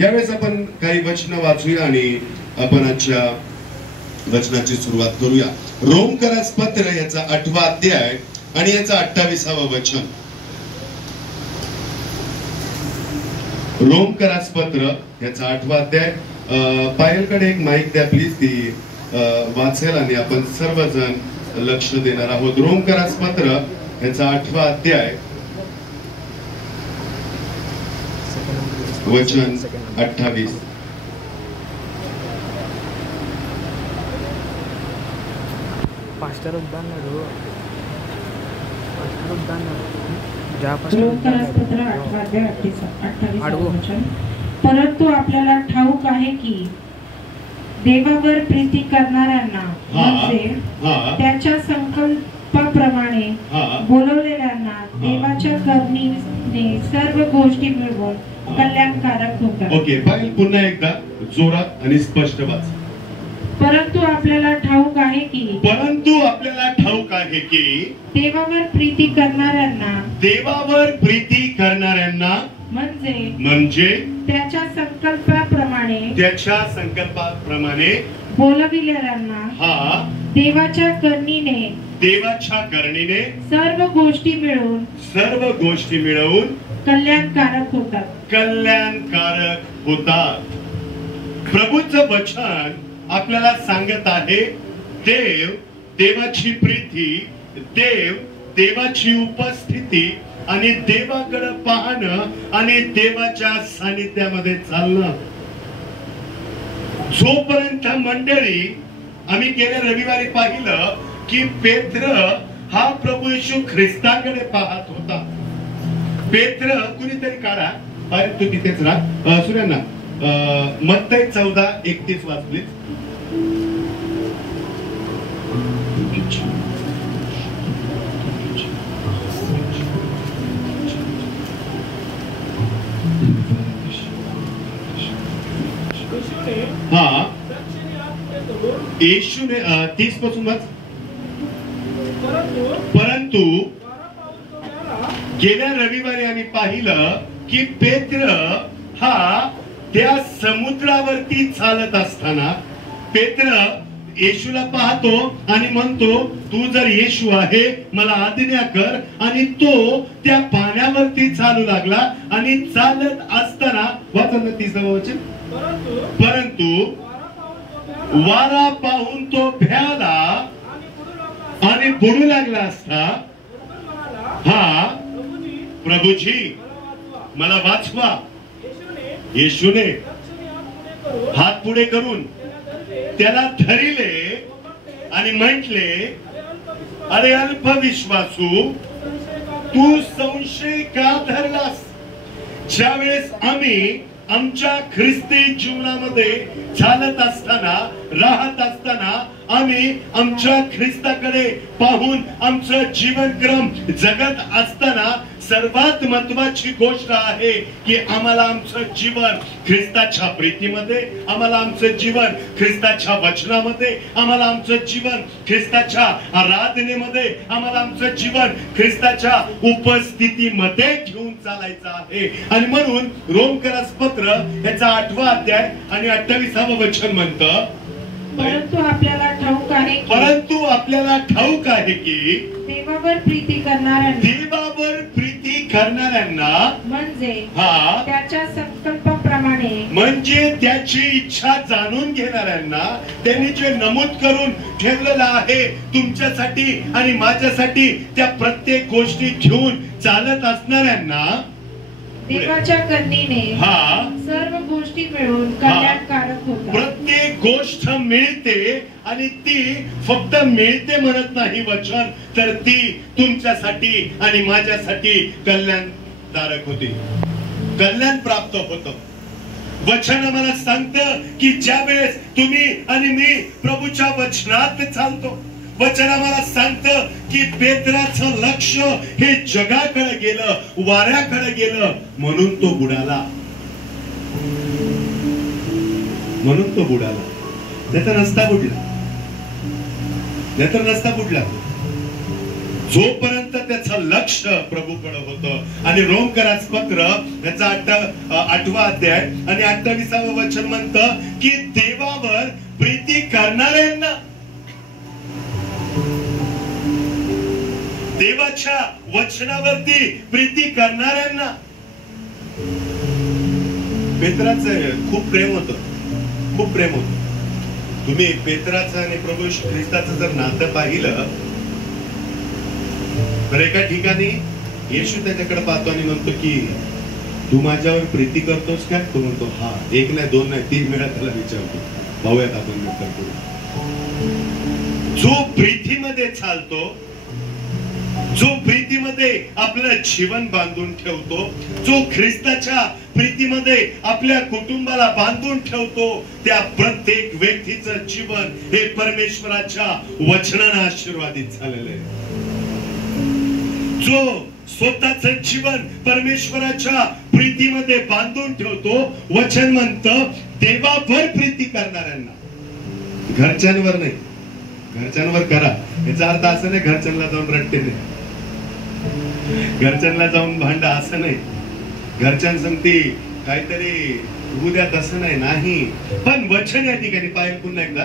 यावेळेस आपण काही वचन वाचूया आणि आपण आजच्या वचनाची सुरुवात करूया. रोमकरास पत्र याचा 8वा अध्याय आणि याचा 28वा वचन. रोमकरास पत्र याचा 8वा अध्याय. पायलकडे एक माईक द्या प्लीज, ती वाचेल आणि आपण सर्वजण लक्ष देणार आहोत. रोमकरास पत्र याचा 8वा अध्याय वचन 28. परंतु आपल्याला ठाऊक आहे की देवावर प्रीती करणाऱ्यांना म्हणजे त्याच्या संकल्पाप्रमाणे बोलवलेल्यांना देवाच्या करुणेने सर्व गोष्टी मिळवून कल्याणकारक होतात. ओके, पाहिलं पुन्हा एकदा जोरात आणि स्पष्ट वाच. परंतु आपल्याला ठाऊक आहे की देवावर प्रीती करणाऱ्यांना म्हणजे त्याच्या संकल्पाप्रमाणे बोलविलेल्यांना देवाच्या करुणेने सर्व गोष्टी मिळवून कल्याणकारक होतात. प्रभूचं वचन आपल्याला सांगत आहे देवाची प्रीती, देवाची उपस्थिती आणि देवाकडे पाहणं आणि देवाच्या सानिध्यामध्ये चालणं. जोपर्यंत मंडळी आम्ही गेल्या रविवारी पाहिलं की पेत्र हा प्रभू येशू ख्रिस्ताकडे पाहत होता. पेत्र कुणीतरी काढा, तू तिथेच राहा. सूर्यांना मत्तई 14:31 वाचली. येशूने 30 पासून वाच. परंतु गेल्या रविवारी आम्ही पाहिलं की पेत्र हा त्या समुद्रावरती चालत असताना पेत्र येशूला पाहतो आणि म्हणतो, तू जर येशू आहे मला आज्ञा कर. आणि तो त्या पाण्यावरती चालू लागला आणि चालत असताना वाचन 30वा वचन. परंतु वारा पाहून तो भ्याला आणि बुडू लागला असता. प्रभूजी मला वाचवा. येशूने हात पुढे करून त्याला धरिले आणि म्हटले, अरे अल्पविश्वासू, तू संशय का धरलास? ज्यावेळेस आम्ही आमच्या ख्रिस्ती जीवनामध्ये चालत असताना, राहत असताना, आम्ही आमच्या ख्रिस्ताकडे पाहून आमचं जीवनक्रम जगत असताना सर्वात महत्वाची गोष्ट आहे की आम्हाला आमचं जीवन ख्रिस्ताच्या प्रीतीमध्ये, आम्हाला आमचं जीवन ख्रिस्ताच्या वचनामध्ये, आम्हाला आमचं जीवन ख्रिस्ताच्या आराधनेमध्ये, आम्हाला आमचं जीवन ख्रिस्ताच्या उपस्थितीमध्ये घेऊन चालायचं आहे. आणि म्हणून रोमकरास पत्र याचा 8वा अध्याय आणि 28वा वचन म्हणतं, परंतु आपल्याला ठाऊक आहे की देवावर प्रीती करणाऱ्यांना म्हणजे त्याच्या संकल्पाप्रमाणे, म्हणजे त्याची इच्छा जाणून घेणाऱ्यांना, त्यांनी जे नमूद करून ठेवलेलं आहे तुमच्यासाठी आणि माझ्यासाठी, त्या प्रत्येक गोष्टी घेऊन चालत असणाऱ्यांना देवाच्या करुणेने सर्व गोष्टी मिळून कल्याणकारक होतात. प्रत्येक गोष्ट मिळते आणि ती फक्त मिळते म्हणत नाही वचन, तर ती तुमच्यासाठी आणि माझ्यासाठी कल्याणकारक होते, कल्याण प्राप्त होतं. वचन आम्हाला सांगतं की ज्या वेळेस तुम्ही आणि मी प्रभूच्या वचनात चालतो, वचन आम्हाला सांगतं की पेत्राचं लक्ष हे जगाकडे गेलं, वाऱ्याकडे गेलं, म्हणून तो बुडाला. त्याचा रस्ता बुडला. जोपर्यंत त्याचं लक्ष प्रभूकडे होतं. आणि रोमकरास पत्र याचा 8वा अध्याय आणि 28वे वचन म्हणतं की देवावर प्रीती करणाऱ्यांना, देवाच्या वचनावरती प्रीती करणाऱ्यांना. पेत्राचं खूप प्रेम होतं, खूप प्रेम होतं. तुम्ही पेत्राचं आणि प्रभू येशू ख्रिस्ताचं जर नातं पाहिलं तर एका ठिकाणी येशू त्याच्याकडे पाहतो आणि म्हणतो की तू माझ्यावर प्रीती करतोस का? तो म्हणतो हा. 1 नाही 2 नाही 3 वेळा त्याला विचारतो. पाहूयात आपण करतो. जो प्रीतीमध्ये चालतो, जो प्रीतीमध्ये आपलं जीवन बांधून ठेवतो, जो ख्रिस्ताच्या प्रीतीमध्ये आपल्या कुटुंबाला बांधून ठेवतो, त्या प्रत्येक व्यक्तीचं जीवन हे परमेश्वराच्या वचनाने आशीर्वादित झालेलं आहे. जो स्वतःचं जीवन परमेश्वराच्या प्रीतीमध्ये बांधून ठेवतो, वचन म्हणतं देवावर प्रीती करणाऱ्यांना, घरच्यांवर नाही. घरच्यांवर करा याचा अर्थ असं नाही घरच्यांना जाऊन रट्टे नाही, घरच्यांना जाऊन भांडा असं नाही, घरच्यांसंगती काहीतरी उद्यात असं नाही. पण वचन या ठिकाणी पाहिलं पुन्हा एकदा,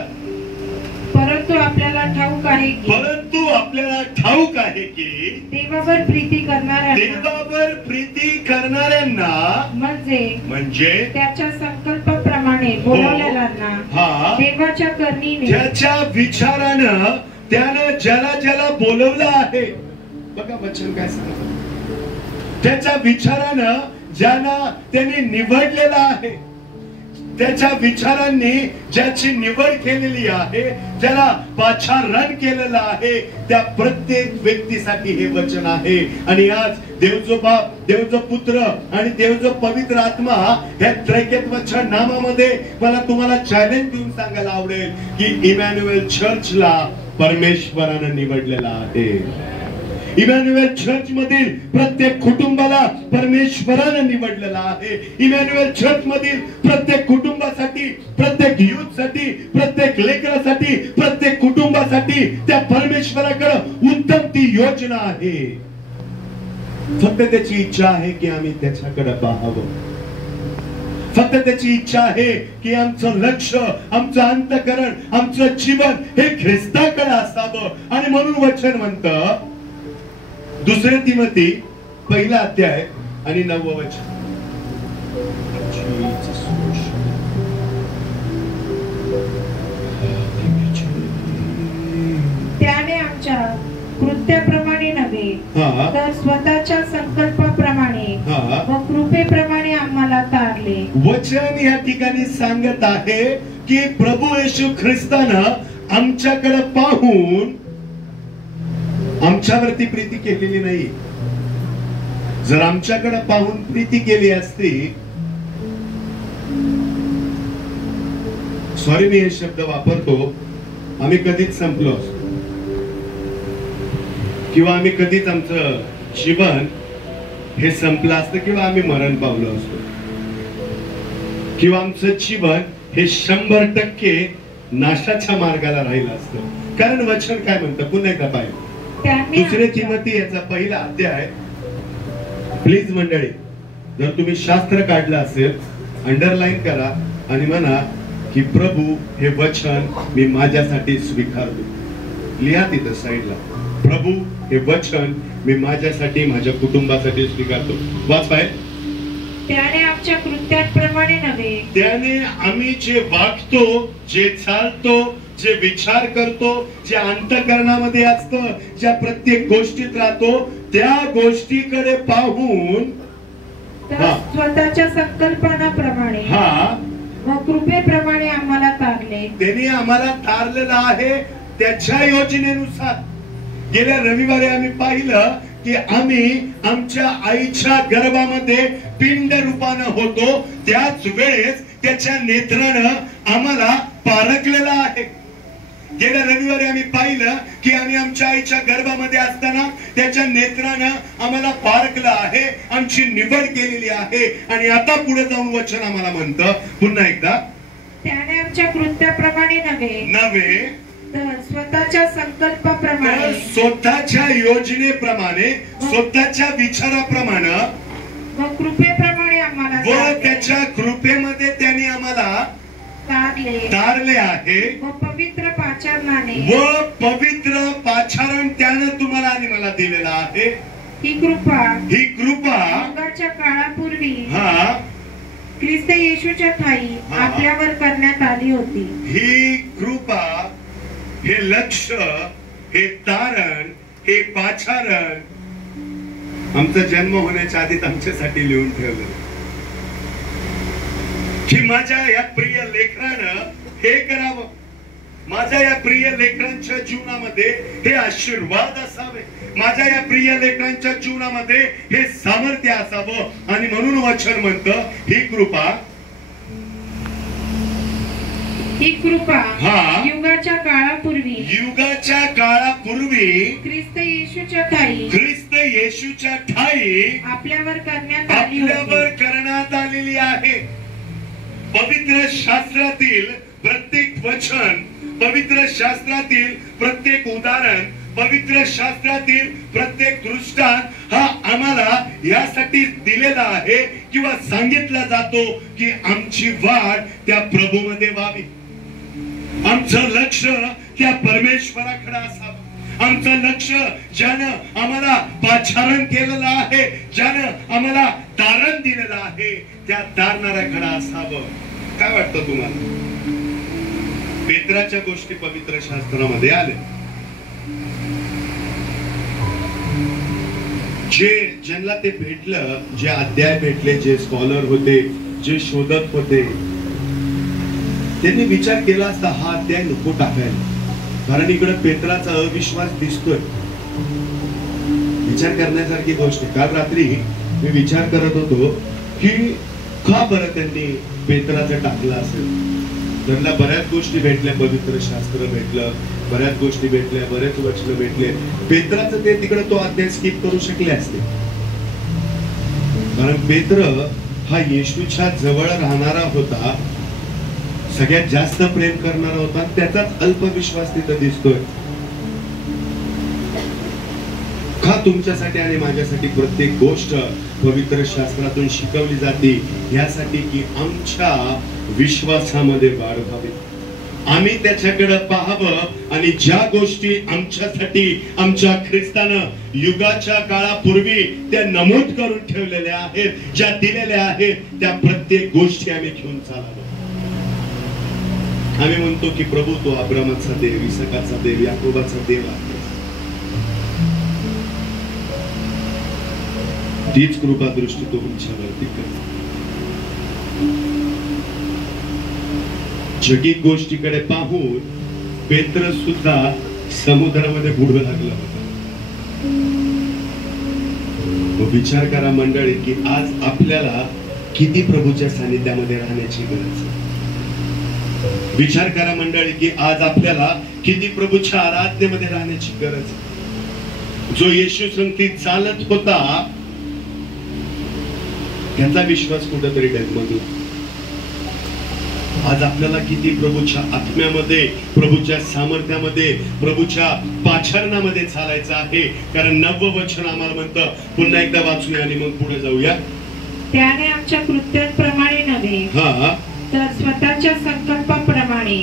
परंतु आपल्याला ठाऊक आहे की, परंतु आपल्याला ठाऊक आहे की देवावर प्रीती करणाऱ्यांना, देवावर प्रीती करणाऱ्यांना म्हणजे त्याच्या संकल्पाप्रमाणे बोलवलेल्यांना देवाच्या करणीने, त्याच्या विचारानं त्यानं ज्याला ज्याला बोलवलं आहे. बघा वचन काय सांगतं, त्याच्या विचारानं ज्याला त्यांनी निवडलेला आहे, त्याच्या विचारांनी ज्याची निवड केलेली आहे, ज्याला पाचारण केलेलं आहे, त्या प्रत्येक व्यक्तीसाठी हे वचन आहे. आणि आज देवजो बाप, देवजो पुत्र आणि देवजो पवित्र आत्मा या त्रैकत्वाच्या नामामध्ये मला तुम्हाला चॅलेंज देऊन सांगायला आवडेल की इमॅन्युएल चर्चला परमेश्वरानं निवडलेला आहे. इमॅन्युएल चर्च मधील प्रत्येक कुटुंबाला परमेश्वरानं निवडलेला आहे. इमॅन्युएल चर्च मधील प्रत्येक कुटुंबासाठी, प्रत्येक युथ साठी, प्रत्येक लेकरासाठी, प्रत्येक कुटुंबासाठी त्या परमेश्वराकडे उत्तम ती योजना आहे. फक्त त्याची इच्छा आहे की आम्ही त्याच्याकडे पाहावं. फक्त त्याची इच्छा आहे की आमचं लक्ष, आमचं अंतःकरण, आमचं जीवन हे ख्रिस्ताकडे असावं. आणि म्हणून वचन म्हणतं 2 तिमोथी 1 अध्याय आणि 9 वचन, त्याने आमच्या कृत्याप्रमाणे नव्हे तर स्वतःच्या संकल्पाप्रमाणे व कृपेप्रमाणे आम्हाला तारले. वचन या ठिकाणी सांगत आहे की प्रभू येशू ख्रिस्तानं आमच्याकडे पाहून आमच्यावरती प्रीती केलेली नाही. जर आमच्याकडे पाहून प्रीती केली असती, सॉरी मी हे शब्द वापरतो, आम्ही कधीच संपलो असतो किंवा आम्ही कधीच आमचं जीवन हे संपलं असतं किंवा आम्ही मरण पावलो असतो किंवा आमचं जीवन हे 100% नाशाच्या मार्गाला राहिलं असतं. कारण वचन काय म्हणतं पुन्हा एकदा पाहिजे 2 तिमोथी याचा 1 अध्याय. प्लीज मंडळी, जर तुम्ही शास्त्र काढलं असेल अंडरलाईन करा आणि म्हणा की प्रभू हे वचन मी माझ्यासाठी स्वीकारतो. लिहा तिथं साईडला, प्रभू हे वचन मी माझ्यासाठी, माझ्या कुटुंबासाठी स्वीकारतो. वाच पाहिजे, त्याने आमच्या कृत्याप्रमाणे नव्हे, त्याने आम्ही जे वागतो, जे चालतो, जे विचार करतो, जे अंतःकरणामध्ये असतं, ज्या प्रत्येक गोष्टीत राहतो, त्या गोष्टीकडे पाहून स्वतःच्या संकल्पनाप्रमाणे व कृपेप्रमाणे आम्हाला तारले. त्यांनी आम्हाला तारलेलं आहे त्याच्या योजनेनुसार. गेल्या रविवारी आम्ही पाहिलं की आम्ही आमच्या आईच्या गर्भामध्ये पिंड रूपानं होतो, त्याच वेळेस त्याच्या नेत्रानं आम्हाला पारखलेलं आहे. गेल्या रविवारी आम्ही पाहिलं की आम्ही आमच्या आईच्या गर्भामध्ये असताना त्याच्या नेत्रानं आम्हाला पारखलं आहे, आमची निवड केलेली आहे. आणि आता पुढे जाऊन वचन आम्हाला म्हणतं पुन्हा एकदा, त्याने आमच्या कृत्याप्रमाणे नव्हे तर स्वतःच्या संकल्पाप्रमाणे, स्वतःच्या योजनेप्रमाणे, स्वतःच्या विचाराप्रमाणे व कृपेप्रमाणे आम्हाला व त्याच्या कृपेमध्ये त्यांनी आम्हाला तारले आहे व पवित्र पाचारणाने व पवित्र पाचारण त्यानं तुम्हाला आणि मला दिलेला आहे. ही कृपा युगाच्या काळापूर्वी ख्रिस्त येशूच्या ठाई आपल्यावर करण्यात आली होती. ही कृपा, हे लक्ष, हे तारण, हे पाचारण आमचा जन्म होण्याच्या आधीच आमच्यासाठी लिहून ठेवलं की माझ्या या प्रिय लेकरानं हे करावं, माझ्या या प्रिय लेकरांच्या जीवनामध्ये हे आशीर्वाद असावे, माझ्या या प्रिय लेकरांच्या जीवनामध्ये हे सामर्थ्य असावं. आणि म्हणून वचन म्हणतं ही कृपा युगाच्या काळापूर्वी ख्रिस्त येशूच्या ठाई आपल्यावर करण्यात आलेली आहे. पवित्र शास्त्रातील प्रत्येक वचन, पवित्र शास्त्रातील प्रत्येक उदाहरण, पवित्र शास्त्रातील प्रत्येक दृष्टांत हा आम्हाला यासाठी दिलेला आहे किंवा सांगितला जातो की आमची वाढ त्या प्रभूमध्ये व्हावी, आमचं लक्ष त्या परमेश्वराकडे असावं, आमचं लक्ष ज्यानं आम्हाला पाचारण केलेलं आहे, ज्यानं आम्हाला तारण दिलेलं आहे त्या तारणाऱ्याकडे असावं. काय वाटतं तुम्हाला? पेत्राच्या गोष्टी पवित्र शास्त्रामध्ये आले, ज्यांना ते भेटलं, जे अध्याय भेटले, जे स्कॉलर होते, जे शोधक होते, त्यांनी विचार केला असता हा अध्याय नको टाकायला, कारण इकडे पेत्राचा अविश्वास दिसतोय. विचार करण्यासारखी गोष्ट. काल रात्री मी विचार करत होतो की का बरं त्यांनी पेत्राचं टाकलं असेल. त्यांना बऱ्याच गोष्टी भेटल्या, पवित्र शास्त्र भेटलं, बऱ्याच गोष्टी भेटल्या, बरेच वचन भेटले. पेत्राचं ते तिकडे तो अध्याय स्किप करू शकले असते, कारण पेत्र हा येशूच्या जवळ राहणारा होता, सगळ्यात जास्त प्रेम करणारा होता, त्याचाच अल्पविश्वास तिथं दिसतोय. का तुमच्यासाठी आणि माझ्यासाठी प्रत्येक गोष्ट पवित्र शास्त्रातून शिकवली जाते, यासाठी की आमच्या विश्वासामध्ये वाढ व्हावी, आम्ही त्याच्याकडे पाहावं आणि ज्या गोष्टी आमच्यासाठी आमच्या ख्रिस्तानं युगाच्या काळापूर्वी त्या नमूद करून ठेवलेल्या आहेत, ज्या दिलेल्या आहेत, त्या प्रत्येक गोष्टी आम्ही घेऊन चालावं. आम्ही म्हणतो की प्रभू तो अब्रामाचा देव, इसकाचा देव, याकोबाचा देव आहे. तीच कृपा दृष्टी तो तुमच्यावरती करतो. जगिक गोष्टीकडे पाहून पेत्र सुद्धा समुद्रामध्ये बुडू लागला होता. विचार करा मंडळी की आज आपल्याला किती प्रभूच्या सानिध्यामध्ये राहण्याची गरज आहे. विचार करा मंडळी की आज आपल्याला किती प्रभूच्या आराधनेमध्ये राहण्याची गरज आहे. जो येशू संगती चालत होता त्याचा विश्वास कुठेतरी डगमगला. आज आपल्याला किती प्रभूच्या आत्म्यामध्ये, प्रभूच्या सामर्थ्यामध्ये, प्रभूच्या पाचारणामध्ये चालायचं आहे. कारण 9वं वचन आम्हाला म्हणतं, पुन्हा एकदा वाचूया आणि मग पुढे जाऊया. त्याने आमच्या कृत्यांप्रमाणे नव्हे तर स्वतःच्या संकल्पाप्रमाणे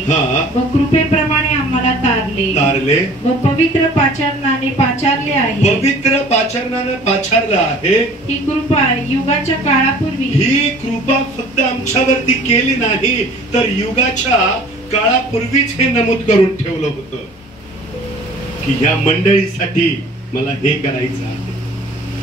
व कृपेप्रमाणे आम्हाला तारले व पवित्र पाचारणाने पाचारले आहे. पवित्र पाचारणाने पाचारलं आहे. ही कृपा युगाच्या काळापूर्वी, ही कृपा फक्त आमच्यावरती केली नाही तर युगाच्या काळापूर्वीच हे नमूद करून ठेवलं होतं की ह्या मंडळीसाठी मला हे करायचं आहे,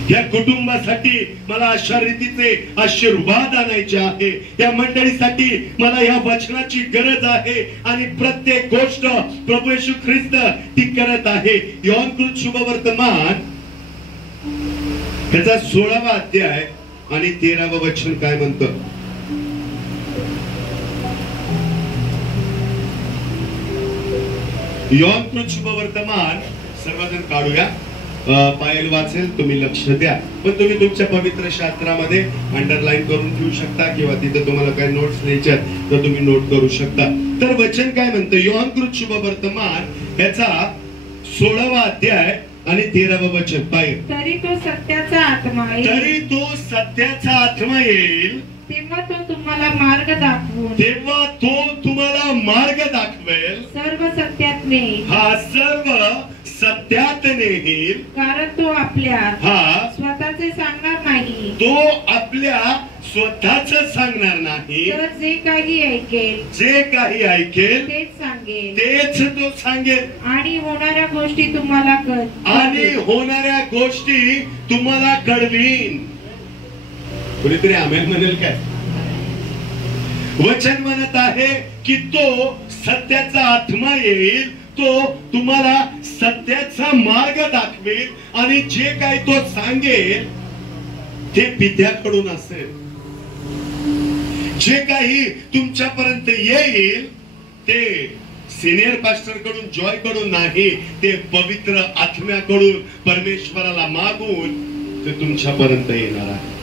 या कुटुंबासाठी मला अशा रीतीचे आशीर्वाद आणायचे आहे, या मंडळीसाठी मला या वचनाची गरज आहे. आणि प्रत्येक गोष्ट प्रभू येशू ख्रिस्त ती करत आहे. योहानकृत शुभवर्तमान त्याचा 16वा अध्याय आणि 13वा वचन काय म्हणतं? योहानकृत शुभवर्तमान सर्वजण काढूया. पायल वाचेल, तुम्ही लक्ष द्या. पण तुम्ही तुमच्या पवित्र शास्त्रामध्ये अंडरलाईन करून ठेवू शकता किंवा तिथे तुम्हाला काही नोट्स द्यायच्यात तर तुम्ही नोट करू शकता. तर वचन काय म्हणतं? योहानकृत शुभ वर्तमान याचा 16वा अध्याय आणि 13व वचन पाहिजे. तरी तो सत्याचा आत्मा येईल, तरी तो सत्याचा आत्मा येईल, तेव्हा तो तुम्हाला मार्ग दाखवून, तेव्हा तो तुम्हाला मार्ग दाखवेल, सर्व सत्यात नेईल. हा सर्व सत्यात नेईल. कारण तो आपल्या हा स्वतःचे सांगणार नाही, तो आपल्या स्वतःच सांगणार नाही, तर जे काही ऐकेल जे काही ऐकेल तेच सांगेल, तेच तो सांगेल. आणि होणाऱ्या गोष्टी तुम्हाला आणि होणाऱ्या गोष्टी तुम्हाला कळवीन. कोणीतरी आमेन म्हणेल काय? वचन म्हणत आहे की तो सत्याचा आत्मा येईल, तो तुम्हाला सत्याचा मार्ग दाखवेल आणि जे काही तो सांगेल ते पित्याकडून असेल. जे काही तुमच्यापर्यंत येईल ते सिनियर पास्टर कडून, जॉय कडून नाही, ते पवित्र आत्म्याकडून परमेश्वराला मागून ते तुमच्यापर्यंत येणार आहे.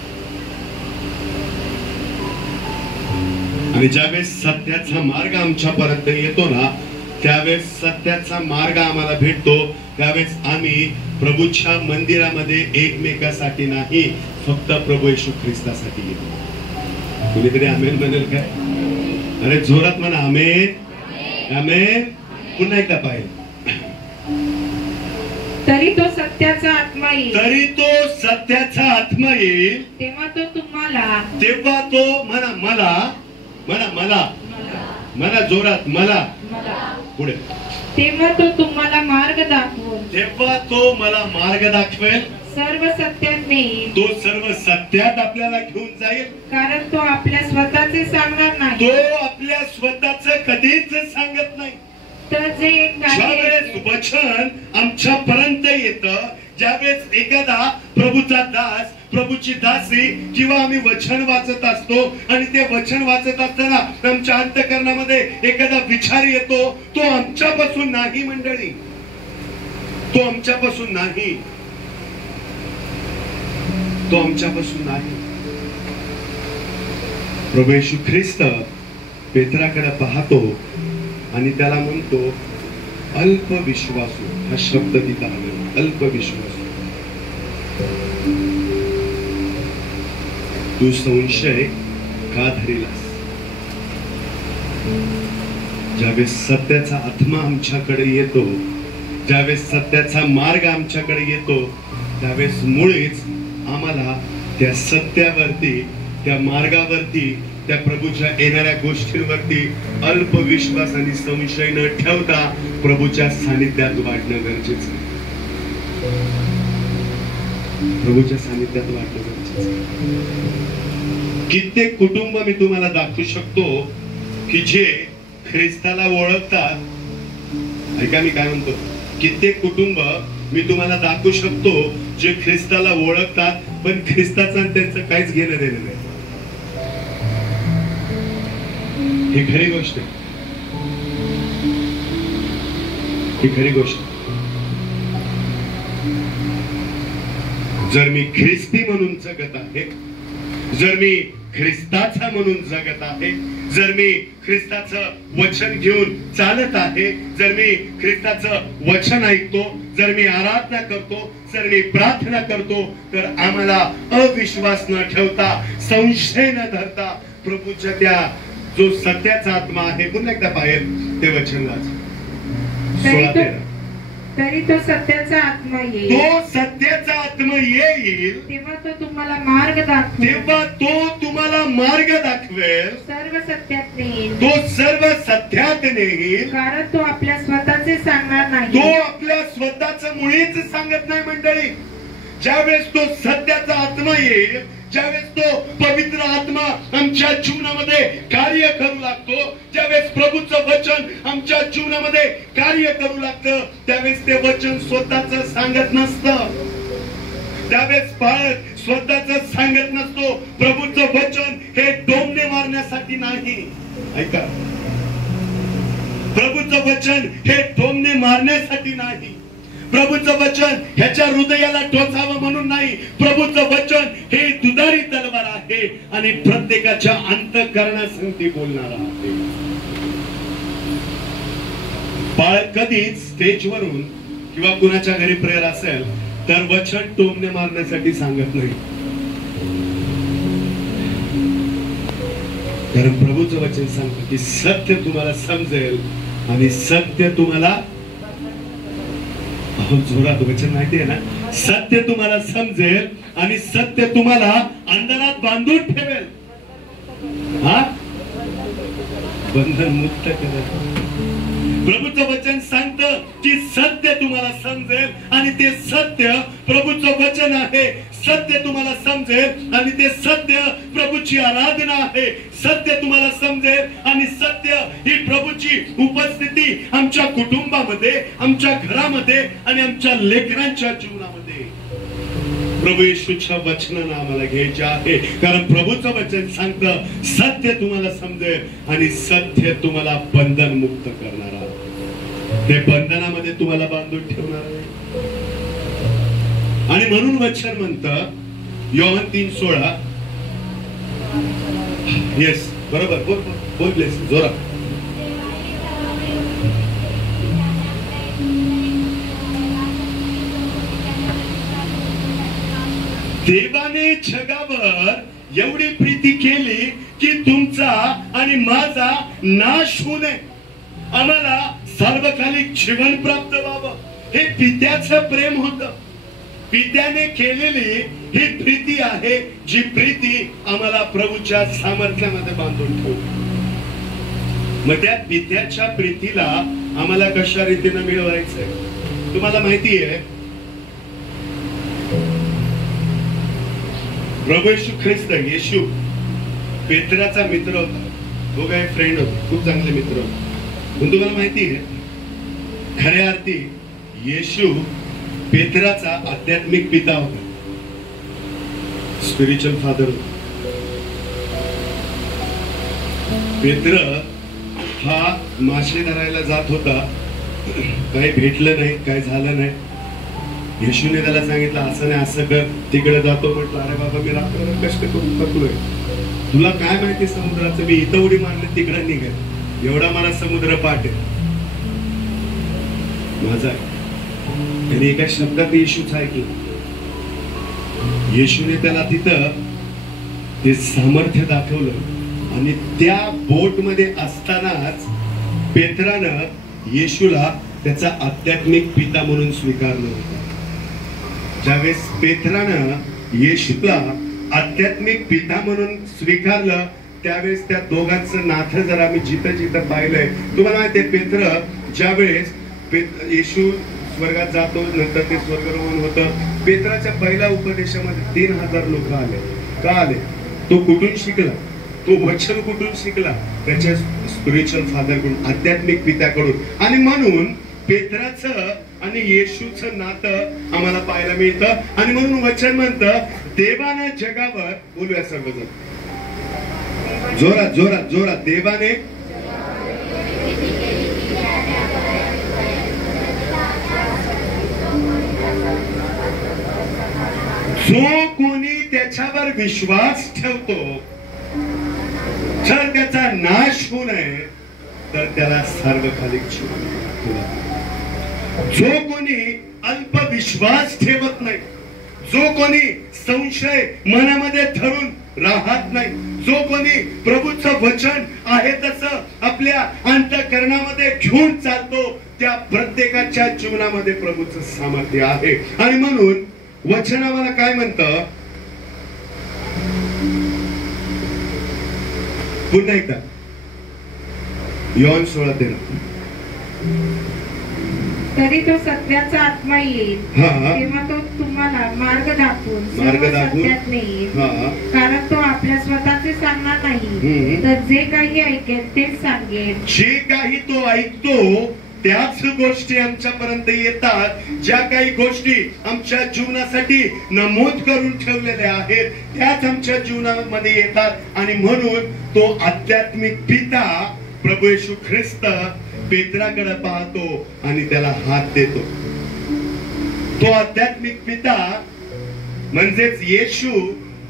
आणि ज्यावेळेस सत्याचा मार्ग आमच्यापर्यंत येतो ना, त्यावेळेस सत्याचा मार्ग आम्हाला भेटतो, त्यावेळेस आम्ही प्रभूच्या मंदिरामध्ये एकमेकासाठी नाही, फक्त प्रभू येशू ख्रिस्तासाठी येतो. कुणीतरी आमेन म्हणेल काय? अरे जोरात म्हणा आमेन, आमेन. पुन्हा एकदा पाहिजे. तरी तो सत्याचा आत्मा येईल, तरी तो सत्याचा आत्मा येईल, तेव्हा तो तुम्हाला, तेव्हा तो म्हणा मला, म्हणा मला, म्हणा जोरात मला, पुढे. तेव्हा तो तुम्हाला मार्ग दाखवून, तेव्हा तो मला मार्ग दाखवेल, सर्व सत्यात नेईल. तो सर्व सत्यात आपल्याला घेऊन जाईल. कारण तो आपल्या स्वतःचे सांगणार नाही, तो आपल्या स्वतःच कधीच सांगत नाही. तर जे ज्यावेळेस वचन आमच्यापर्यंत येतं, ज्यावेळेस एखादा प्रभूचा दास, प्रभूची दासी किंवा आम्ही वचन वाचत असतो आणि ते वचन वाचत असताना आमच्या अंतःकरणामध्ये एखादा विचार येतो, तो आमच्यापासून नाही मंडळी, तो आमच्यापासून नाही, तो आमच्यापासून नाही. प्रभू येशू ख्रिस्त पेत्राकडे पाहतो आणि त्याला म्हणतो अल्प विश्वासू. हा शब्द तिथं आला, अल्प विश्वासू. तू संशय का धरिलास? ज्यावेळेस सत्याचा आत्मा आमच्याकडे येतो, ज्यावेळेस सत्याचा मार्ग आमच्याकडे येतो, त्यावेळेस मुळेच आम्हाला त्या सत्यावरती, त्या मार्गावरती, त्या प्रभूच्या येणाऱ्या गोष्टींवरती अल्प विश्वास आणि संशय न ठेवता प्रभूच्या सानिध्यात वाढणं गरजेचं आहे. प्रभूच्या सानिध्यात वाढणं गरजेचं आहे. कित्येक कुटुंब मी तुम्हाला दाखवू शकतो की जे ख्रिस्ताला ओळखतात. ऐका मी काय म्हणतो, कित्येक कुटुंब मी तुम्हाला दाखवू शकतो जे ख्रिस्ताला ओळखतात, पण ख्रिस्ताचा त्यांचं काहीच घेणं देणं नाही. ही खरी गोष्ट आहे, ही खरी गोष्ट. जर मी ख्रिस्ती म्हणून जगत आहे, जर मी ख्रिस्ताचा म्हणून जगत आहे, जर मी ख्रिस्ताचं वचन घेऊन चालत आहे, जर मी ख्रिस्ताचं वचन ऐकतो, जर मी आराधना करतो, जर मी प्रार्थना करतो, तर आम्हाला अविश्वास न ठेवता, संशय न धरता प्रभूच्या त्या जो सत्याचा आत्मा आहे, पुन्हा एकदा बाहेर ते वचन वाच. 16-13. तरी तो सत्याचा आत्मा येईल, तो सत्याचा आत्मा येईल, तेव्हा तो तुम्हाला मार्ग दाखवेल, तेव्हा तो तुम्हाला मार्ग दाखवेल, सर्व सत्यात नेईल. तो सर्व सत्यात नेईल. कारण तो आपल्या स्वतःचे सांगणार नाही, तो आपल्या स्वतःच मुळीच सांगत नाही मंडळी. ज्यावेळेस तो सत्याचा आत्मा येईल, ज्यावेळेस तो पवित्र आत्मा आमच्या जीवनामध्ये कार्य करू लागतो, ज्यावेळेस प्रभूचं वचन आमच्या जीवनामध्ये कार्य करू लागतं, त्यावेळेस ते वचन स्वतःच सांगत नसतं. त्यावेळेस स्वतःच सांगत नसतो. प्रभूचं वचन हे डोमणे मारण्यासाठी नाही. ऐका, प्रभूचं वचन हे डोमणे मारण्यासाठी नाही. प्रभूचं वचन ह्याच्या हृदयाला टोचावं म्हणून नाही. प्रभूचं वचन हे दुधारी तलवार आहे आणि प्रत्येकाच्या अंतःकरणासंगती बोलणार आहे. बाळ कधीच स्टेजवरून किंवा कुणाच्या घरी प्रेयर असेल तर वचन टोमणे मारण्यासाठी सांगत नाही. कारण प्रभूचं वचन सांगतं की सत्य तुम्हाला समजेल आणि सत्य तुम्हाला, जोरात वचन माहिती आहे ना, सत्य तुम्हाला समजेल आणि सत्य तुम्हाला अंधारात बांधून ठेवेल. हा, बंधन मुक्त करेल. प्रभूचं वचन सांगतं की सत्य तुम्हाला समजेल आणि ते सत्य प्रभूचं वचन आहे. सत्य तुम्हाला समजेल आणि ते सत्य प्रभूची आराधना आहे. सत्य तुम्हाला समजेल आणि सत्य ही प्रभूची उपस्थिती आमच्या कुटुंबामध्ये, आमच्या घरामध्ये आणि आमच्या लेकरांच्या जीवनामध्ये प्रभू येशूच्या वचनानं आम्हाला घ्यायचे आहे. कारण प्रभूचं वचन सांगतं सत्य तुम्हाला समजेल आणि सत्य तुम्हाला बंधन मुक्त करणार आहे. ते बंधनामध्ये तुम्हाला बांधून ठेवणार आहे. आणि म्हणून वचन म्हणतं योहान 3:16. येस, बरोबर, बोललेस जोरात. देवाने जगावर एवढी प्रीती केली की तुमचा आणि माझा नाश होऊ नये, आम्हाला सार्वकालिक जीवन प्राप्त व्हावं. हे पित्याचं प्रेम होतं. पित्याने केलेली ही प्रीती आहे, जी प्रीती आम्हाला प्रभूच्या सामर्थ्यामध्ये बांधून ठेवते. मग त्या पित्याच्या प्रीतीला आम्हाला कशा रीतीने मिळवायचंय तुम्हाला माहिती आहे. प्रभू येशू ख्रिस्त, येशू पेत्राचा मित्र होता. दोघे फ्रेंड होते, खूप चांगले मित्र होते. पण तुम्हाला माहिती आहे खऱ्या अर्थी येशू पेत्राचा आध्यात्मिक पिता होता, स्पिरिच्युअल फादर होता. पेत्र हा मासे धरायला जात होता, काही भेटलं नाही, काही झालं नाही. येशूने त्याला सांगितलं असं नाही असं कर, तिकडे जातो. म्हटलं अरे बाबा मी रात्रभर कष्ट करून थकलोय, तुला काय माहिती समुद्राचं, मी इथं उडी मारली तिकडे निघेल, एवढा मला समुद्र पाठ आहे माझा. आणि एका शब्दात येशूच ऐकलं. येशूने त्याला तिथं ते सामर्थ्य दाखवलं आणि त्या बोट मध्ये असतानाच पेत्रानं येशूला त्याचा आध्यात्मिक पिता म्हणून स्वीकारलं होतं. ज्यावेळेस पेत्रानं येशूला आध्यात्मिक पिता म्हणून स्वीकारलं त्यावेळेस त्या दोघांचं नातं जर आम्ही जिथं जिथं पाहिलंय, तुम्हाला माहितीये पेत्र ज्यावेळेस येशू स्वर्गात जातो, नंतर ते स्वर्गारोहण होतं. पेत्राच्या पहिल्या उपदेशामध्ये 3000 लोक आले. का आले? तो कुठून शिकला? तो वचन कुठून शिकला? त्याच्या स्पिरिच्युअल फादर कडून, आध्यात्मिक पित्याकडून. आणि म्हणून पेत्राचं आणि येशूचं नातं आम्हाला पाहायला मिळतं. आणि म्हणून वचन म्हणतं देवाने जगावर, बोलूया सर्वजण जोरात जोरात जोरात, देवाने जो कोणी त्याच्यावर विश्वास ठेवतो जर त्याचा नाश होऊ नये तर त्याला सार्वकालिक जीवन. जो कोणी अल्प विश्वास ठेवत नाही, जो कोणी संशय मनामध्ये धरून राहत नाही, जो कोणी प्रभूचं वचन आहे तसं आपल्या अंतःकरणामध्ये घेऊन चालतो, त्या प्रत्येकाच्या जीवनामध्ये प्रभूचं सामर्थ्य आहे. आणि म्हणून वचन आम्हाला काय म्हणतं, पुन्हा एकदा योहान 16:13, तरी तो सत्याचा आत्मा येईल तेव्हा तो तुम्हाला मार्ग दाखवून सत्यात नेईल. कारण तो आपल्या स्वतःचे सांगणार नाही, तर जे काही ऐकेल तेच सांगेल. जे काही तो ऐकतो त्याच गोष्टी आमच्यापर्यंत येतात. ज्या काही गोष्टी आमच्या जीवनासाठी नमूद करून ठेवलेल्या आहेत त्याच आमच्या जीवनामध्ये येतात. आणि म्हणून तो आध्यात्मिक पिता प्रभू येशू ख्रिस्त पेत्राकडे पाहतो आणि त्याला हात देतो. तो आध्यात्मिक पिता म्हणजेच येशू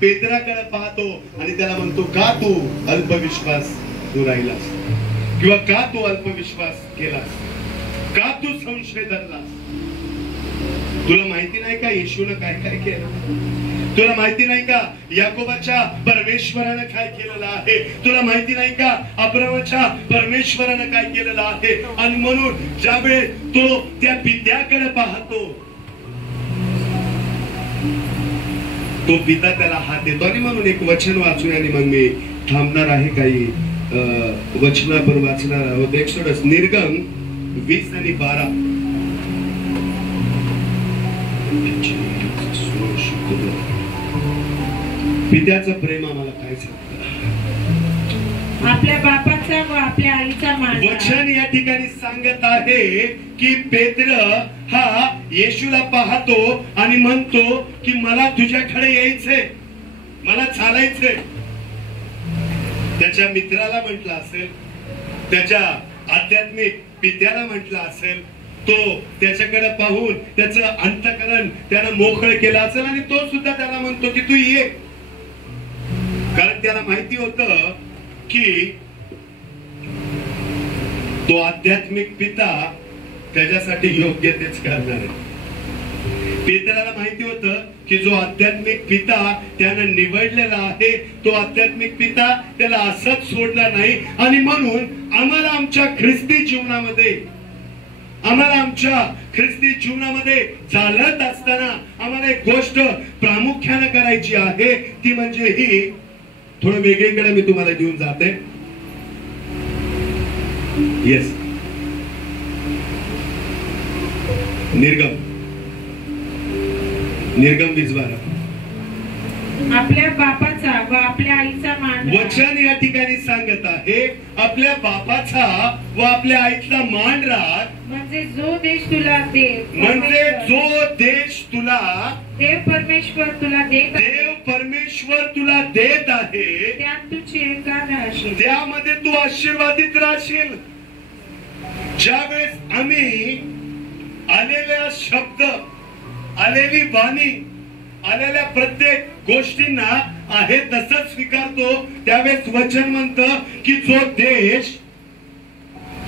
पेत्राकडे पाहतो आणि त्याला म्हणतो, का तू अल्पविश्वास तू राहिलास, किंवा का तू अल्पविश्वास केलास, का तू संशय धरलास? तुला माहिती नाही का येशूने काय काय केलं? तुला माहिती नाही का याकोबाच्या परमेश्वरानं काय केलेलं आहे? तुला माहिती नाही का अब्रामाच्या परमेश्वरानं काय केलेलं आहे? आणि म्हणून ज्यावेळेस तो त्या पित्याकडे पाहतो, तो पिता त्याला हात देतो. आणि म्हणून एक वचन वाचूया आणि मग मी थांबणार आहे. काही वचनापर वाचणार आहोत. एक्सोडस निर्गम 20 आणि 12. पित्याचं प्रेम आम्हाला काय सांगतं? आपल्या बापाचा व आपल्या आईचा मान. वचन या ठिकाणी सांगत आहे की पेत्र हा येशूला पाहतो आणि म्हणतो की मला तुझ्याकडे यायचंय, मला चालायचंय. त्याच्या मित्राला म्हटलं असेल, त्याच्या आध्यात्मिक पित्याला म्हटलं असेल, तो त्याच्याकडे पाहून त्याचं अंतःकरण त्यानं मोकळं केलं असेल आणि तो सुद्धा त्याला म्हणतो की तू ये. कारण त्याला माहिती होतं की तो आध्यात्मिक पिता त्याच्यासाठी योग्य तेच करणार आहे. पेत्राला माहिती होतं की जो आध्यात्मिक पिता त्यानं निवडलेला आहे, तो आध्यात्मिक पिता त्याला असंच सोडणार नाही. आणि म्हणून आम्हाला आमच्या ख्रिस्ती जीवनामध्ये चालत असताना आम्हाला एक गोष्ट प्रामुख्याने करायची आहे, ती म्हणजे ही. थोडं वेगळीकडे मी तुम्हाला घेऊन जाते. येस, निर्गम 20:12. आपल्या बापाचा व आपल्या आईचा मान. वचन या ठिकाणी सांगत आहे आपल्या बापाचा व आपल्या आईचा मान राख. म्हणजे जो देश तुला देव परमेश्वर तुला देत आहे, त्यात तू चिरकाल राहशील, त्यामध्ये तू आशीर्वादित राहशील. ज्यावेळेस आम्ही आलेल्या शब्द, आलेली वाणी, आलेल्या प्रत्येक गोष्टींना आहे तसंच स्वीकारतो, त्यावेळेस वचन म्हणतं की जो देश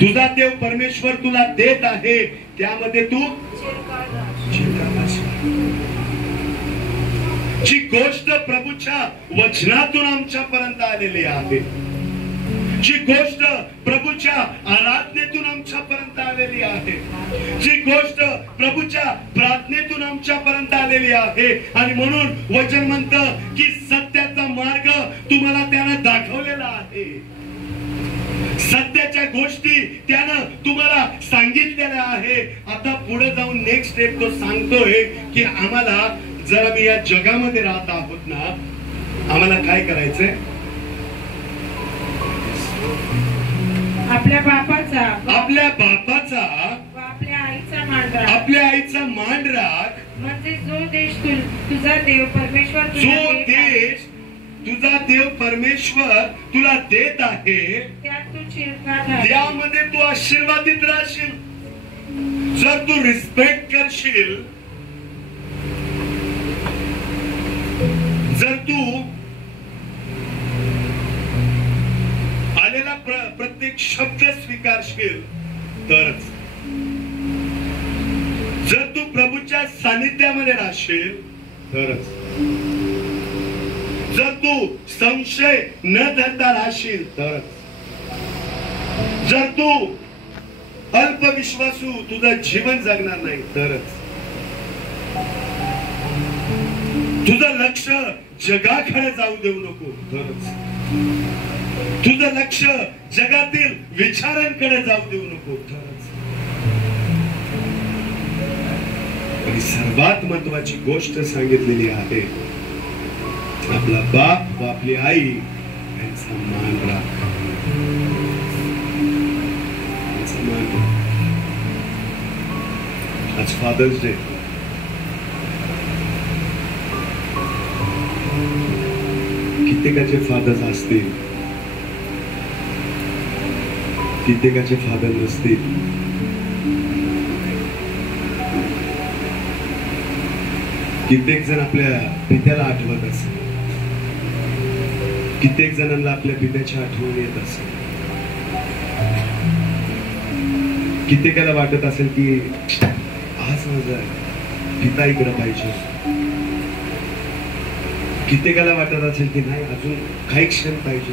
तुझा देव परमेश्वर तुला देत आहे, त्यामध्ये तू जी गोष्ट प्रभूच्या वचनातून आमच्यापर्यंत आलेली आहे, जी गोष्ट प्रभूच्या आराधनेतून आमच्यापर्यंत आलेली आहे, जी गोष्ट प्रभूच्या प्रार्थनेतून आमच्यापर्यंत आलेली आहे. आणि म्हणून वचन म्हणतं की सत्याचा मार्ग तुम्हाला त्यानं दाखवलेला आहे, सत्याच्या गोष्टी त्यानं तुम्हाला सांगितलेल्या आहे. आता पुढे जाऊन नेक्स्ट स्टेप तो सांगतोय की आम्हाला जर आम्ही या जगामध्ये राहत आहोत ना, आम्हाला काय करायचंय? आपल्या बापाचा आपल्या आईचा मान राख. म्हणजे जो देश तुझा देव परमेश्वर तुला देत आहे, त्यामध्ये तू आशीर्वादित राहशील. जर तू रिस्पेक्ट करशील, जर तू आलेला प्रत्येक शब्द स्वीकारशील तरच, जर तू प्रभूच्या सानिध्यामध्ये राहशील तरच, जर तू संशय न धरता राहशील तरच, जर तू अल्पविश्वासू तुझं जीवन जगणार नाही तरच, तुझं लक्ष जगाकडे जाऊ देऊ नको तरच, तुझं लक्ष जगातील विचारांकडे जाऊ देऊ नको तरच. आणि सर्वात महत्वाची गोष्ट सांगितलेली आहे, आपला बाप व आपली आई यांचा मान राख. आज फादर्स डे. कित्येकाचे फादर्स असतील, कित्येकाचे फादर नसतील. कित्येक जण आपल्या पित्याला आठवत असेल, कित्येक जणांना आपल्या पित्याची आठवण येत असेल, कित्येकाला वाटत असेल की आज माझा पिता इकडे पाहिजे, कित्येकाला वाटत असेल की नाही अजून काही क्षण पाहिजे.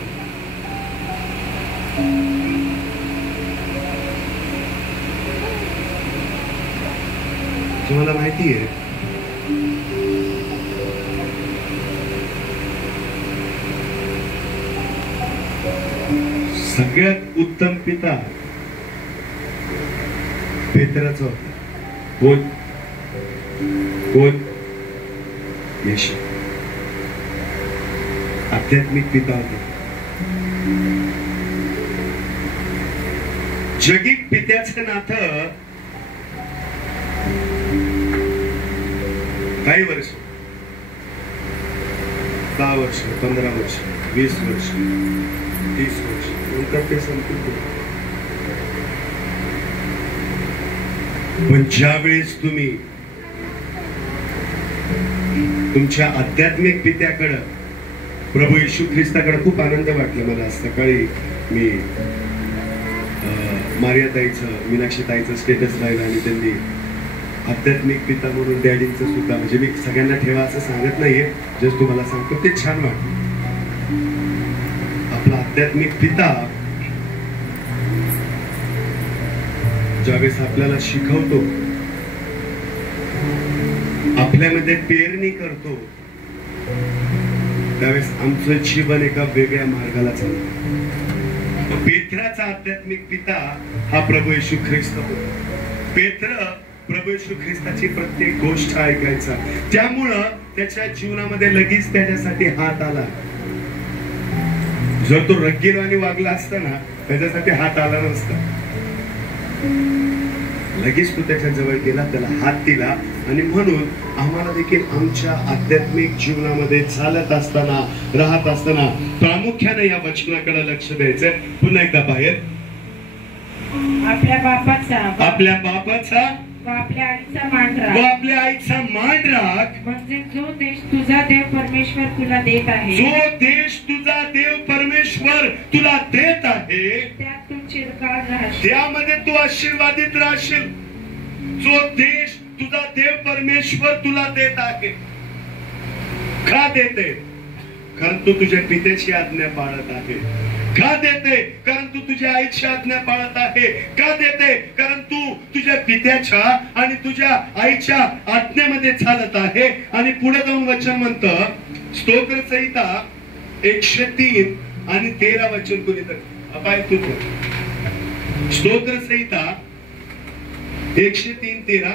तुम्हाला माहिती आहे सगळ्यात उत्तम पिता पेत्राचा होता. कोण कोण? येशू. आध्यात्मिक पिता होता. जगिक पित्याचं नातं काही वर्ष, 10 वर्ष, 15 वर्ष, 20 वर्ष, 30 वर्ष नंतर ते संपते. पण ज्या वेळेस तुम्ही तुमच्या आध्यात्मिक पित्याकडे, प्रभू येशू ख्रिस्ताकडे, खूप आनंद वाटला मला. सकाळी मी मारियाताईचं, मीनाक्षीताईचं स्टेटस राहिलं आणि त्यांनी आध्यात्मिक पिता म्हणून डॅडींचं सुद्धा, म्हणजे मी सगळ्यांना ठेवा असं सांगत नाहीये, जस्ट तुम्हाला सांगतो, ते छान वाटलं. आपला आध्यात्मिक पिता ज्यावेळेस आपल्याला शिकवतो, आपल्यामध्ये पेरणी करतो, त्यावेळेस आमचं जीवन एका वेगळ्या मार्गाला चालतं. पेत्राचा आध्यात्मिक पिता हा प्रभू येशू ख्रिस्त होता. पेत्र प्रभू येशू ख्रिस्ताची प्रत्येक गोष्ट ऐकायचा, त्यामुळं त्याच्या जीवनामध्ये लगेच त्याच्यासाठी हात आला. जर तो रग्गीरवाणी वागला असता ना, त्याच्यासाठी हात आला नसता. लगेच तो त्याच्या जवळ गेला, त्याला हात दिला. आणि म्हणून आम्हाला देखील आमच्या आध्यात्मिक जीवनामध्ये चालत असताना, राहत असताना प्रामुख्याने या वचनाकडे लक्ष द्यायचंय. पुन्हा एकदा बाहेर. आपल्या बापाचा व आपल्या आईचा मान राख, म्हणजे जो देश तुझा देव परमेश्वर तुला देत आहे, जो देश तुझा देव परमेश्वर तुला देत आहे, त्यात तू चिरकाळ राहशील, त्यामध्ये तू आशीर्वादित राहशील. जो देश तुझा देव परमेश्वर तुला देत आहे. का देते? कारण तू तुझ्या पित्याची आज्ञा पाळत आहे. का देते? कारण तू तुझ्या आईची आज्ञा पाळत आहे. का देते? कारण तू तुझ्या पित्याच्या आणि तुझ्या आईच्या आज्ञेमध्ये चालत आहे. आणि पुढे जाऊन वचन म्हणतं, स्तोत्र संहिता 103 आणि 13 वचन कोणीतरी अपाय तुझं. स्तोत्र संहिता 103:13.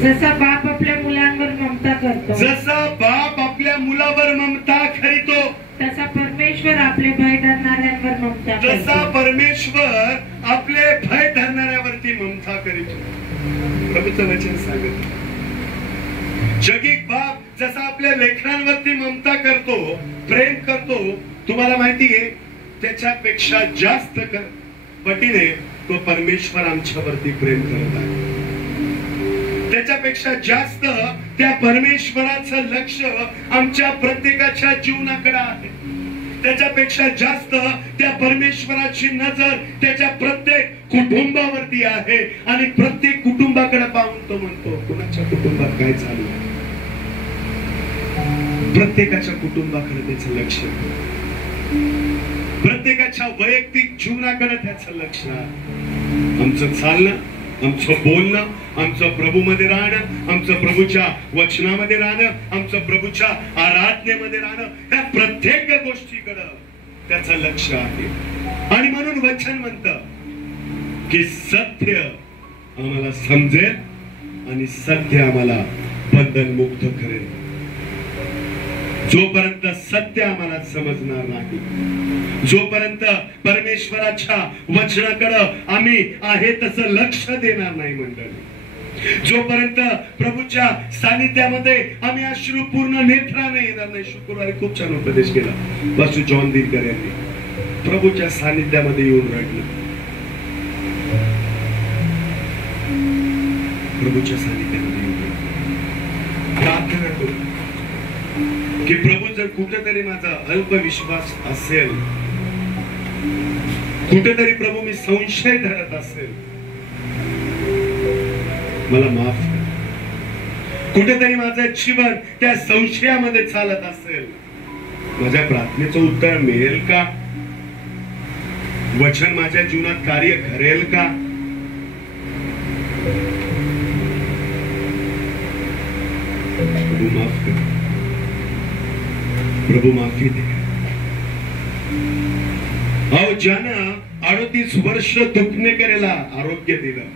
जसा बाप आपल्या मुलांवर ममता करतो, जसा बाप आपल्या मुलावर ममता करीतो, तसा परमेश्वर आपले भय धरणाऱ्यांवर ममता करतो. जसा परमेश्वर आपले भय धरणाऱ्यावरती ममता करीतो. प्रभूचं वचन सांगत, जगिक बाप जसा आपल्या लेकरांवरती ममता करतो, प्रेम करतो, तुम्हाला माहितीये त्याच्यापेक्षा जास्त पटीने तो परमेश्वर आमच्यावरती प्रेम करत आहे. त्याच्यापेक्षा जास्त त्या परमेश्वराचं लक्ष आमच्या प्रत्येकाच्या जीवनाकडे आहे. त्याच्यापेक्षा जास्त त्या परमेश्वराची नजर त्याच्या प्रत्येक कुटुंबावरती आहे. आणि प्रत्येक कुटुंबाकडे पाहून तो म्हणतो, कुणाच्या कुटुंबात काय चालू आहे, प्रत्येकाच्या कुटुंबाकडे त्याचं लक्ष, प्रत्येकाच्या वैयक्तिक जीवनाकडे त्याचं लक्ष. आमचं चालणं, आमचं बोलणं, आमचं प्रभूमध्ये राहणं, आमचं प्रभूच्या वचनामध्ये राहणं, आमचं प्रभूच्या आराधनेमध्ये राहणं, त्या प्रत्येक गोष्टीकडे त्याचं लक्ष आहे. आणि म्हणून वचन म्हणतं की सत्य आम्हाला समजेल आणि सत्य आम्हाला बंधनमुक्त करेल. जोपर्यंत सत्य आम्हाला समजणार नाही, जोपर्यंत परमेश्वराच्या वचनाकडे आम्ही आहे तसं लक्ष देणार नाही मंडळी, जोपर्यंत प्रभूच्या सानिध्यामध्ये आम्ही अश्रुपूर्ण नेत्राने येणार नाही. शुक्रवारी खूप छान उपदेश केला पास्टर जॉन दिनकर यांनी. प्रभूच्या सानिध्यामध्ये येऊन रडलं. प्रभूच्या सानिध्यामध्ये येऊया. प्रार्थना करू की प्रभू, जर कुठेतरी माझा अल्प विश्वास असेल, कुठेतरी प्रभू मी संशय धरत असेल, मला माफ कर. कुठेतरी माझं जीवन त्या संशयामध्ये चालत असेल, माझ्या प्रार्थनेचं उत्तर मिळेल का? वचन माझ्या जीवनात कार्य करेल का? प्रभू माफ कर, प्रभू माफी दे. अहो, ज्यानं 38 वर्ष दुखणे करेला आरोग्य दिलं,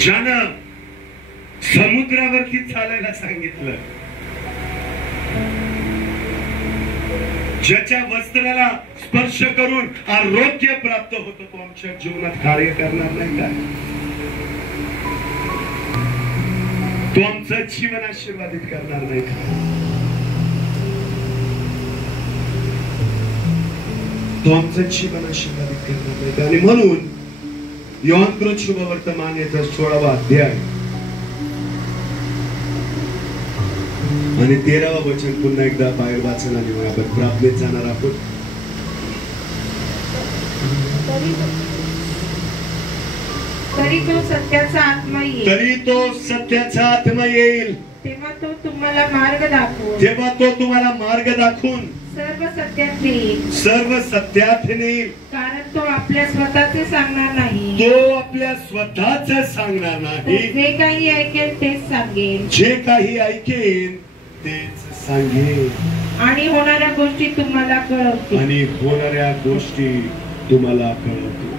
ज्यानं समुद्रावरती चालायला सांगितलं, ज्याच्या वस्त्राला स्पर्श करून आरोग्य प्राप्त होतं, तो आमच्या जीवनात कार्य करणार नाही का? तो आमचं जीवन आशीर्वादित करणार नाही का? तो आमचं जीवन आशीर्वादित करणार नाही का? आणि म्हणून योहान शुभवर्तमान याचा 16वा अध्याय आणि 13वा वचन पुन्हा एकदा बाहेर वाचन आणि मग आपण प्रार्थनेत जाणार आहोत. तरी तो सत्याचा आत्मा येईल, तरी तो सत्याचा आत्मा येईल, तेव्हा तो तुम्हाला मार्ग दाखवून, तेव्हा तो तुम्हाला मार्ग दाखवून सर्व सत्यात नेईल, सर्व सत्यात नेईल. कारण तो आपल्या स्वतःचे सांगणार नाही, तो आपल्या स्वतःच सांगणार नाही, जे काही ऐकेल तेच सांगेल, जे काही ऐकेल तेच सांगेल, आणि होणाऱ्या गोष्टी तुम्हाला कळवतील, आणि होणाऱ्या गोष्टी तुम्हाला कळवतील.